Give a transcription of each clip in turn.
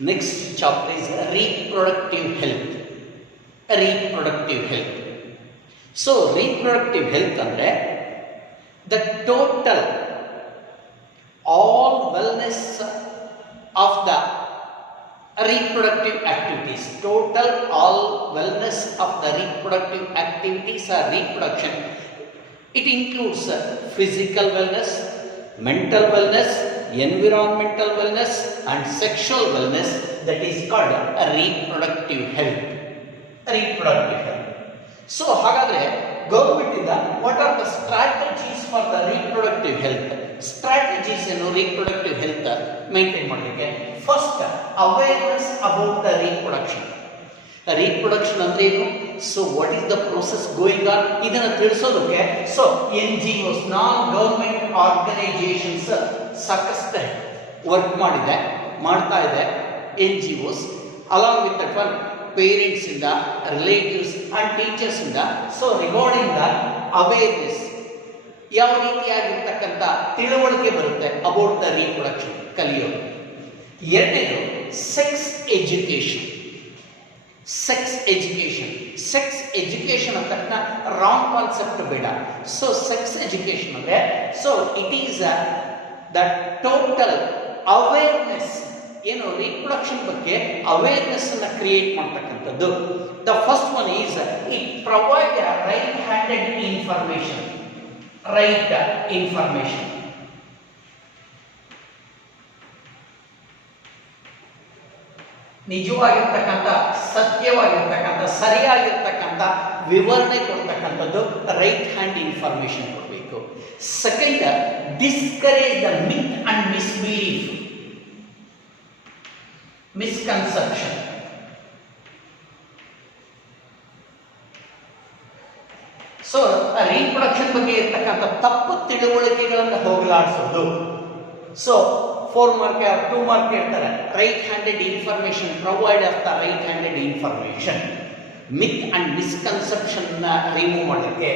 Next chapter is reproductive health. Reproductive health. So reproductive health andre the total all wellness of the reproductive activities. Total all wellness of the reproductive activities or reproduction. It includes physical wellness, mental wellness, environmental wellness and sexual wellness. That is called a reproductive health. Reproductive health. So ಹಾಗಾದ್ರೆ government ಇಂದ what are the strategies for the reproductive health? Strategies ಏನು reproductive health maintain ಮಾಡಲಿಕ್ಕೆ? First awareness about the reproduction. Reproduction ಅಂದ್ರೆ ಏನು? So what is the process going on ಇದನ್ನು ತಿಳಿಸೋದಕ್ಕೆ so NGOs non government organisations ಸಾಕಷ್ಟು work ಮಾಡ್ತಾ ಇದೆ. NGOs along with that one parents ಇಂದ, ರಿಲೇಟಿವ್ಸ್ ಅಂಡ್ ಟೀಚರ್ಸ್ ಇಂದ ಸೊ ರಿಗಾರ್ಡಿಂಗ್ ದ ಅವೇರ್ನೆಸ್ ಯಾವ ರೀತಿಯಾಗಿರ್ತಕ್ಕಂಥ ತಿಳುವಳಿಕೆ ಬರುತ್ತೆ ಅಬೌಟ್ ದ ರೀಪ್ರೊಡಕ್ಷನ್ ಕಲಿಯೋದು. ಎರಡನೇದು sex education. Sex education. Sex education ಅಂತ ತಕ್ಷಣ ರಾಂಗ್ ಕಾನ್ಸೆಪ್ಟ್ ಬೇಡ. ಸೊ ಸೆಕ್ಸ್ ಎಜುಕೇಶನ್ ಅಂದ್ರೆ so it is the total awareness, ಏನು ರೀಪ್ರೊಡಕ್ಷನ್ ಬಗ್ಗೆ ಅವೇರ್ನೆಸ್ ಅನ್ನ ಕ್ರಿಯೇಟ್ ಮಾಡ್ತಕ್ಕಂಥದ್ದು. The first one is it provide right handed information. Right information. ನಿಜವಾಗಿರ್ತಕ್ಕಂಥ, ಸತ್ಯವಾಗಿರ್ತಕ್ಕಂಥ, ಸರಿಯಾಗಿರ್ತಕ್ಕಂಥ ವಿವರಣೆ ಕೊಡ್ತಕ್ಕಂಥದ್ದು ರೈಟ್ ಹ್ಯಾಂಡ್ ಇನ್ಫಾರ್ಮೇಶನ್ ಕೊಡಬೇಕು. Second, discourage the myth and misbelief, misconception. So reproduction ಬಗ್ಗೆ ಇರ್ತಕ್ಕಂಥ ತಪ್ಪು ತಿಳುವಳಿಕೆಗಳನ್ನು ಹೋಗಲಾಡಿಸೋದು. ಸೊ 4 ಮಾರ್ಕ್ 2 ಮಾರ್ಕ್ ಇರ್ತಾರೆ. Right handed information, provide of the right handed information. Myth and misconception remove ಮಾಡಲಿಕ್ಕೆ.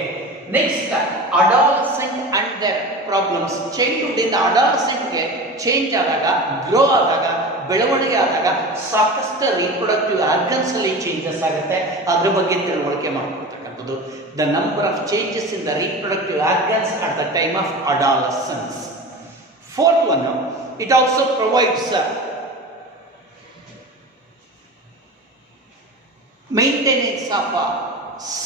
Next, adolescent and their problems. Childhood ಇಂದ ಅಡಾಲಸೆಂಟ್ಗೆ change ಆದಾಗ, ಗ್ರೋ ಆದಾಗ, ಬೆಳವಣಿಗೆ ಆದಾಗ ಸಾಕಷ್ಟು ರೀಪ್ರೊಡಕ್ಟಿವ್ ಆರ್ಗನ್ಸ್ ಅಲ್ಲಿ ಚೇಂಜಸ್ ಆಗುತ್ತೆ. ಅದ್ರ ಬಗ್ಗೆ ತಿಳುವಳಿಕೆ ಮಾಡ್ಕೊಳ್ತಕ್ಕಂಥದ್ದು. The number of changes in the reproductive organs at the time of adolescence. Fourth one, it also provides maintenance of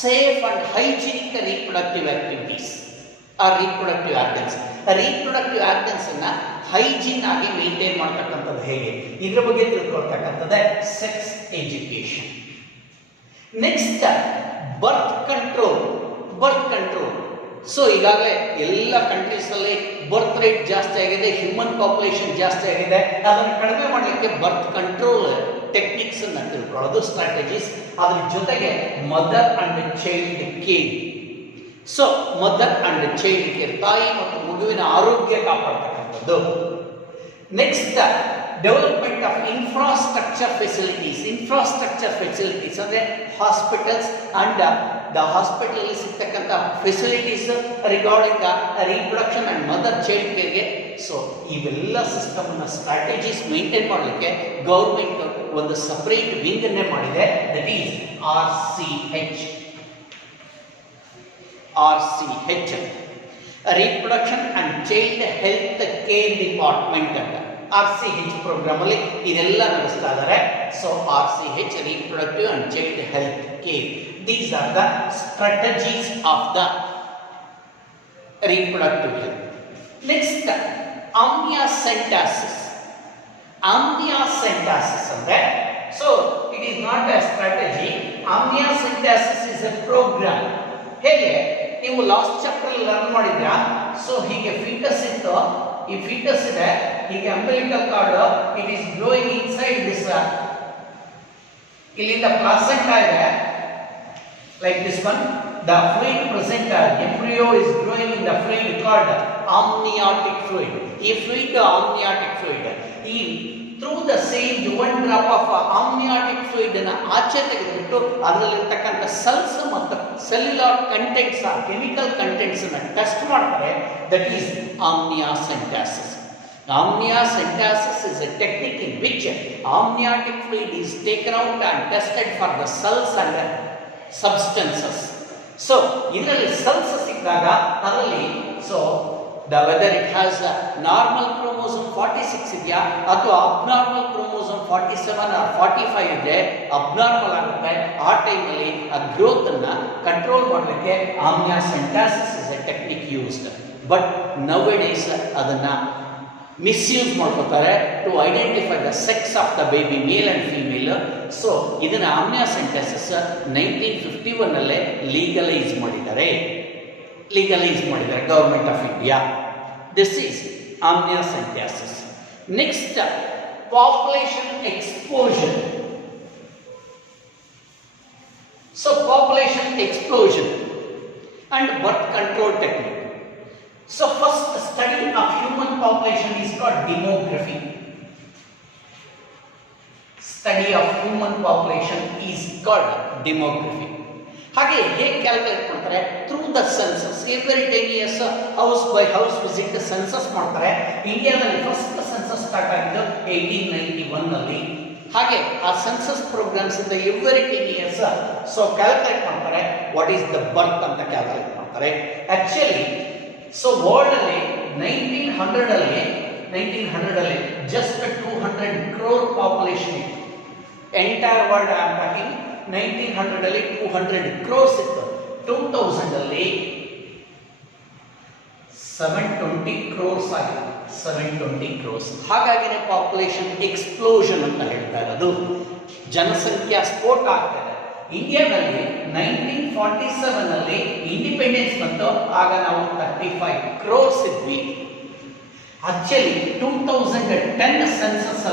safe and hygienic reproductive activities or reproductive organs. Reproductive organs ಅನ್ನ hygiene ಆಗಿ maintain ಮಾಡ್ತಕ್ಕಂಥದ್ದು ಹೇಗೆ, ಇದ್ರ ಬಗ್ಗೆ ತಿಳ್ಕೊಳ್ತಕ್ಕಂಥದ್ದೇ sex education. Next, birth control. Birth control. So ಈಗಾಗಲೇ ಎಲ್ಲ ಕಂಟ್ರೀಸಲ್ಲಿ birth rate ಜಾಸ್ತಿ ಆಗಿದೆ, ಹ್ಯೂಮನ್ ಪಾಪ್ಯುಲೇಷನ್ ಜಾಸ್ತಿ ಆಗಿದೆ. ಅದನ್ನು ಕಡಿಮೆ ಮಾಡಲಿಕ್ಕೆ ಬರ್ತ್ ಕಂಟ್ರೋಲ್ ಟೆಕ್ನಿಕ್ಸ್ ಅನ್ನು ತಿಳ್ಕೊಳ್ಳೋದು ಸ್ಟ್ರಾಟಜೀಸ್. ಅದ್ರ ಜೊತೆಗೆ mother and child care. So mother and child care, ತಾಯಿ ಮತ್ತು ಮಗುವಿನ ಆರೋಗ್ಯ ಕಾಪಾಡ್ತಕ್ಕಂಥದ್ದು. Next, development of infrastructure facilities. Infrastructure facilities ಅಂದರೆ ಹಾಸ್ಪಿಟಲ್ಸ್ ಅಂಡ್ ದ ಹಾಸ್ಪಿಟಲ್ ಅಲ್ಲಿ ಸಿಗ್ತಕ್ಕಂಥ facilities regarding the reproduction and mother child ಕೇರ್ಗೆ. ಸೊ ಇವೆಲ್ಲ ಸಿಸ್ಟಮ್ ಅನ್ನ ಸ್ಟ್ರಾಟಜೀಸ್ ಮೇಂಟೈನ್ ಮಾಡಲಿಕ್ಕೆ ಗೌರ್ಮೆಂಟ್ ಒಂದು ಸಪರೇಟ್ ವಿಂಗ್ ಅನ್ನೇ ಮಾಡಿದೆ. That is RCH. Reproduction and child health care department ಅಂತ RCH ಪ್ರೋಗ್ರಾಮ್ ಅಲ್ಲಿ ಇದೆಲ್ಲ ನಡೆಸ್ತಾ ಇದ್ದಾರೆ. So RCH, reproductive and child health care. These are the strategies of the reproductive health. Next, amniocentesis. Amniocentesis ಅಂದ್ರೆ so it is not a strategy. Amniocentesis is a program. ಹೇಗೆ ನೀವು last chapter learn ಮಾಡಿದ್ರಾ? So ಹೀಗೆ foetus ಇತ್ತು, ಈ foetus ಇದೆ, ಹೀಗೆ umbilical cord, it is growing inside this. ಇಲ್ಲಿಂದ ಪ್ಲಾಸೆಂಟಾ ಇದೆ, like this one. The fluid present, embryo is growing in the fluid called amniotic fluid. ಈ fluid amniotic fluid. ಈ through the same one drop of amniotic fluid ಅನ್ನು ಆಚೆ ತೆಗೆದುಬಿಟ್ಟು ಅದರಲ್ಲಿರ್ತಕ್ಕಂಥ cells ಮತ್ತು cellular contents, chemical contents ಅನ್ನು test ಮಾಡ್ತಾರೆ. That is amniocentesis. Amniocentesis is a technique in which amniotic fluid is taken out and tested for the cells and substances. So, ಇದರಲ್ಲಿ cells ಸಿಕ್ಕಾಗ ಅದರಲ್ಲಿ whether it has a normal chromosome 46 ಇದೆಯಾ ಅಥವಾ abnormal chromosome 47 or 45 ಇದೆ, abnormal ಆಗುತ್ತೆ. ಆ ಟೈಮಲ್ಲಿ ಆ ಗ್ರೋತ್ ಅನ್ನ ಕಂಟ್ರೋಲ್ ಮಾಡಲಿಕ್ಕೆ amniocentesis is a technique used. But nowadays ಅದನ್ನ ಮಿಸ್ಯೂಸ್ ಮಾಡ್ಕೋತಾರೆ to identify the sex of the baby male and female. So ಇದನ್ನ ಆಮ್ನಿಯೋಸೆಂಟೆಸಿಸ್ 1951 ಅಲ್ಲೇ ಲೀಗಲೈಸ್ ಮಾಡಿದ್ದಾರೆ government of India. This is amniocentesis. Next, population explosion. So population explosion and birth control technique. So first study of human population is called demography. Study of human population is called demography. ಹಾಗೆ ಹೇಗೆ calculate ಮಾಡ್ತಾರೆ? Through the census. Every 10 years house by house visit census ಮಾಡ್ತಾರೆ. ಇಂಡಿಯಾದಲ್ಲಿ first census start ಆಗಿದ್ದು 1891 ನಲ್ಲಿ. ಹಾಗೆ ಆ census programmes ಇಂದ ಎವ್ರಿ 10 years ಕ್ಯಾಲ್ಕುಲೇಟ್ ಮಾಡ್ತಾರೆ ವಾಟ್ ಈಸ್ ದ ಬರ್ತ್ ಅಂತ ಕ್ಯಾಲ್ಕುಲೇಟ್ ಮಾಡ್ತಾರೆ. ಆಕ್ಚುಲಿ ವರ್ಲ್ಡ್ ಅಲ್ಲಿ 1900 ಅಲ್ಲಿ ಜಸ್ಟ್ 200 crore ಪಾಪ್ಯುಲೇಷನ್ ಇತ್ತು. Entire world I am talking 1900 ಅಲ್ಲಿ 200 crores ಇತ್ತು. 2000 ಅಲ್ಲಿ 720 crores ಆಗಿದೆ. 720 crores. ಹಾಗಾಗಿನೇ ಪಾಪ್ಯುಲೇಷನ್ ಎಕ್ಸ್ಪ್ಲೋಷನ್ ಅಂತ ಹೇಳ್ತಾ ಇರೋದು. ಜನಸಂಖ್ಯಾ ಸ್ಫೋಟ ಆಗ್ತದೆ. ಇಂಡಿಯಾದಲ್ಲಿ 1947 ಅಲ್ಲಿ ಇಂಡಿಪೆಂಡೆನ್ಸ್ ಬಂತು. ಆಗ ನಾವು 35 crores ಇದ್ವಿ. ಆಕ್ಚುಲಿ 2010 ಸೆನ್ಸಸ್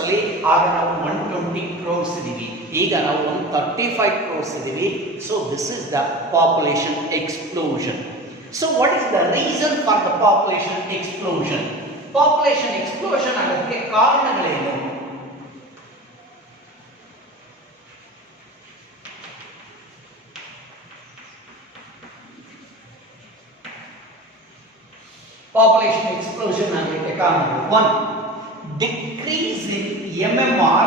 ಅಲ್ಲಿ ಆಗ ನಾವು 120 crores ಇದ್ದೀವಿ. ಈಗ ನಾವು 135 crores ಇದ್ದೀವಿ. So this is the population explosion. So what is the reason for the population explosion? Population explosion ಆಗೋದಕ್ಕೆ ಕಾರಣಗಳೇನು? Population explosion ಆಗಲಿಕ್ಕೆ ಕಾರಣಗಳು: 1. Decrease in MMR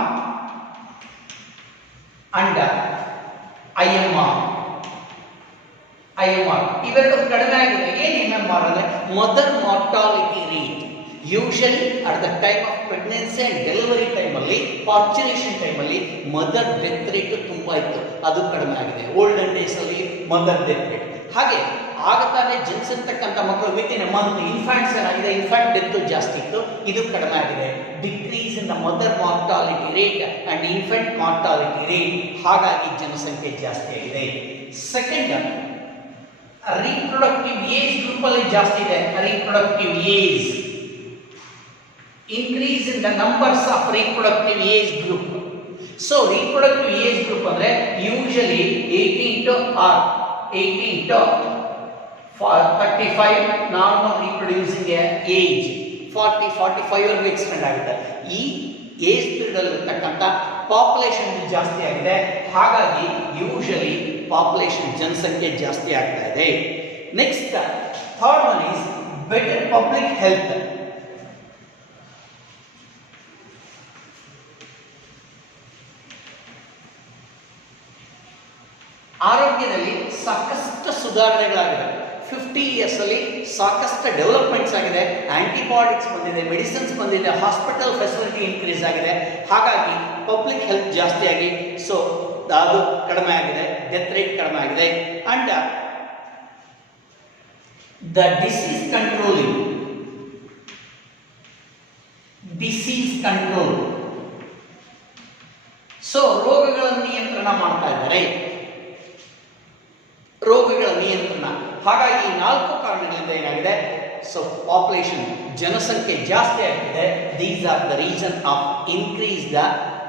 and IMR. ಇವೆರಡು ಕಡಿಮೆ ಆಗಿದೆ. ಏನು MMR ಅಂದ್ರೆ mother mortality rate. Usually at the time of pregnancy and delivery ಟೈಮಲ್ಲಿ, ಪಾರ್ಚುಲೇಷನ್ ಟೈಮಲ್ಲಿ ಮದರ್ ಡೆತ್ ರೇಟ್ ತುಂಬಾ ಇತ್ತು. ಅದು ಕಡಿಮೆ ಆಗಿದೆ. ಓಲ್ಡನ್ ಡೇಸ್ ಅಲ್ಲಿ ಮದರ್ ಡೆತ್ ರೇಟ್. ಹಾಗೆ ಆಗ ತಾನೇ ಜನಿಸಿರ್ತಕ್ಕಂಥ ಮಕ್ಕಳು ವಿತಿನ್ ಎ ಮಂತ್ ಇನ್ಫ್ಯಾಂಟ್ಸ್ ಏನಾಗಿದೆ, ಇನ್ಫ್ಯಾಂಟ್ ಡೆತ್ ಜಾಸ್ತಿ ಇತ್ತು. ಇದು ಕಡಿಮೆ ಆಗಿದೆ. Decrease in the mother mortality rate and infant mortality rate. ಹಾಗಾಗಿ ಜನಸಂಖ್ಯೆ ಜಾಸ್ತಿ ಆಗಿದೆ. ಸೆಕೆಂಡ್, ರೀಪ್ರೊಡಕ್ಟಿವ್ ಏಜ್ ಗ್ರೂಪ್ ಅಲ್ಲಿ ಜಾಸ್ತಿ ಇದೆ. Reproductive age, increase in the numbers of reproductive age group. So reproductive age group ಅಂದ್ರೆ usually 18 to 35 normal reproducing age. 40-45 ವರೆಗೂ extend ಆಗುತ್ತೆ. ಈ ಏಜ್ ಪೀರಿಯಡ್ ಅಲ್ಲಿ ಇರ್ತಕ್ಕಂಥ ಪಾಪ್ಯುಲೇಷನ್ ಜಾಸ್ತಿ ಆಗಿದೆ. ಹಾಗಾಗಿ ಯೂಶಲಿ ಪಾಪ್ಯುಲೇಷನ್ ಜನಸಂಖ್ಯೆ ಜಾಸ್ತಿ ಆಗ್ತಾ ಇದೆ. Next, third one is better public health. ಆರೋಗ್ಯದಲ್ಲಿ ಸಾಕಷ್ಟು ಸುಧಾರಣೆಗಳಾಗಿದೆ. 50 years ಅಲ್ಲಿ ಸಾಕಷ್ಟು ಡೆವಲಪ್ಮೆಂಟ್ಸ್ ಆಗಿದೆ. ಆಂಟಿಬಯೋಟಿಕ್ಸ್ ಬಂದಿದೆ, ಮೆಡಿಸಿನ್ಸ್ ಬಂದಿದೆ, ಹಾಸ್ಪಿಟಲ್ ಫೆಸಿಲಿಟಿ ಇನ್ಕ್ರೀಸ್ ಆಗಿದೆ. ಹಾಗಾಗಿ ಪಬ್ಲಿಕ್ ಹೆಲ್ತ್ ಜಾಸ್ತಿ ಆಗಿ ಸೊ ಅದು ಕಡಿಮೆ ಆಗಿದೆ. ಡೆತ್ ರೇಟ್ ಕಡಿಮೆ ಆಗಿದೆ. And the disease control, so ರೋಗಗಳನ್ನು ನಿಯಂತ್ರಣ ಮಾಡ್ತಾ ಇದ್ದಾರೆ. ರೋಗಗಳ ನಿಯಂತ್ರಣ. ಹಾಗಾಗಿ 4 ಕಾರಣಗಳಿಂದ ಏನಾಗಿದೆ, ಸೊ ಪಾಪ್ಯುಲೇಷನ್ ಜನಸಂಖ್ಯೆ ಜಾಸ್ತಿ ಆಗಿದೆ. These are the reason of increase the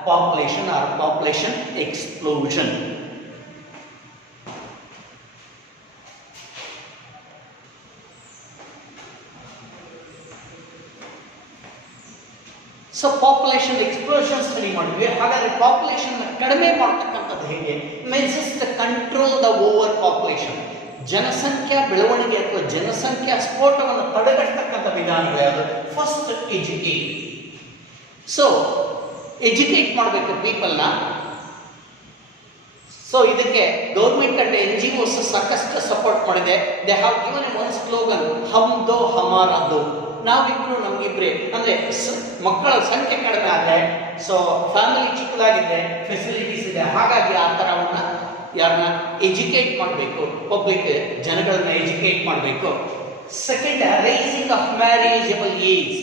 population or population explosion. So population explosion study ಮಾಡಿದ್ವಿ. ಹಾಗಾದ್ರೆ ಪಾಪ್ಯುಲೇಷನ್ ಕಡಿಮೆ ಮಾಡ್ತಕ್ಕಂಥದ್ದು ಹೇಗೆ? Means the control the over population. ಜನಸಂಖ್ಯಾ ಬೆಳವಣಿಗೆ ಅಥವಾ ಜನಸಂಖ್ಯಾ ಸ್ಫೋಟವನ್ನು ತಡೆಗಟ್ಟತಕ್ಕಂಥ ವಿಧಾನಗಳು ಯಾವುದು? First educate. ಸೊ ಎಜುಕೇಟ್ ಮಾಡಬೇಕು ಪೀಪಲ್ನ. ಸೊ ಇದಕ್ಕೆ ಗೌರ್ಮೆಂಟ್ ಅಂಡ್ NGOs ಸಾಕಷ್ಟು ಸಪೋರ್ಟ್ ಮಾಡಿದೆ. They have given a one slogan, ಹಮ್ ದೋ ಹಮಾರಾ ದೋ. ನಾವಿಬ್ರು ನಮಗಿಬ್ರೆ, ಅಂದರೆ ಮಕ್ಕಳ ಸಂಖ್ಯೆ ಕಡಿಮೆ ಆದರೆ, ಸೊ ಫ್ಯಾಮಿಲಿ ಚಿಕ್ಕದಾಗಿದೆ, ಫೆಸಿಲಿಟೀಸ್ ಇದೆ, ಹಾಗಾಗಿ ಆ ಥರವನ್ನ ಯಾರನ್ನ ಎಜುಕೇಟ್ ಮಾಡಬೇಕು, ಪಬ್ಲಿಕ್ ಜನಗಳನ್ನ ಎಜುಕೇಟ್ ಮಾಡಬೇಕು. Second, raising of marriageable age.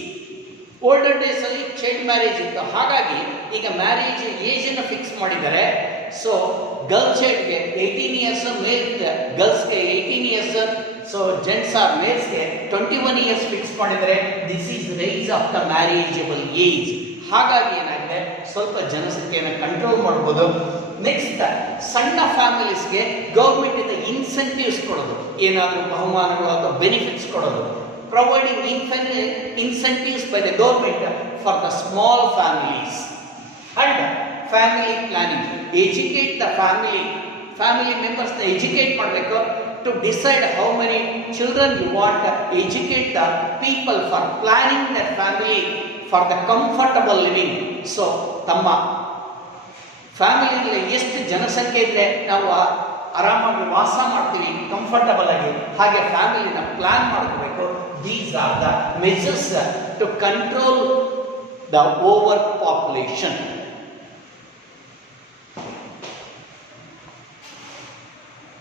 Olden days ಅಲ್ಲಿ ಚೈಲ್ಡ್ ಮ್ಯಾರೇಜ್ ಇತ್ತು, ಹಾಗಾಗಿ ಈಗ ಮ್ಯಾರೇಜ್ ಏಜ್ ಅನ್ನು ಫಿಕ್ಸ್ ಮಾಡಿದ್ದಾರೆ. ಸೊ ಗರ್ಲ್ ಚೈಲ್ಡ್ಗೆ 18 ಇಯರ್ಸ್, ಮೇಲ್ ಗರ್ಲ್ಸ್ಗೆ 18 ಇಯರ್ಸ್, ಸೊ ಜೆಂಟ್ಸ್ ಆರ್ ಮೇಲ್ಸ್ಗೆ 21 ಇಯರ್ಸ್ ಫಿಕ್ಸ್ ಮಾಡಿದರೆ. This is rise of the marriageable age. ಹಾಗಾಗಿ ಏನಾಗಿದೆ, ಸ್ವಲ್ಪ ಜನಸಂಖ್ಯೆಯನ್ನು ಕಂಟ್ರೋಲ್ ಮಾಡ್ಬೋದು. ನೆಕ್ಸ್ಟ್, ಸಣ್ಣ ಫ್ಯಾಮಿಲೀಸ್ಗೆ ಗೌರ್ಮೆಂಟ್ ಇಂದ ಇನ್ಸೆಂಟಿವ್ಸ್ ಕೊಡೋದು, ಏನಾದರೂ ಬಹುಮಾನಗಳು ಅಥವಾ ಬೆನಿಫಿಟ್ಸ್ ಕೊಡೋದು. Providing incentives by the government for the small families. And family planning, educate the family members na educate ಮಾಡಬೇಕು. To decide how many children you want, educate the people for planning their family for the comfortable living. So ತಮ್ಮ ಫ್ಯಾಮಿಲಿಯಲ್ಲಿ ಎಷ್ಟು ಜನಸಂಖ್ಯೆ ಇದ್ರೆ ನಾವು ಆರಾಮಾಗಿ ವಾಸ ಮಾಡ್ತೀವಿ, ಕಂಫರ್ಟಬಲ್ ಆಗಿ, ಹಾಗೆ ಫ್ಯಾಮಿಲಿನ ಪ್ಲಾನ್ ಮಾಡ್ಕೋಬೇಕು. These are the measures to control the overpopulation.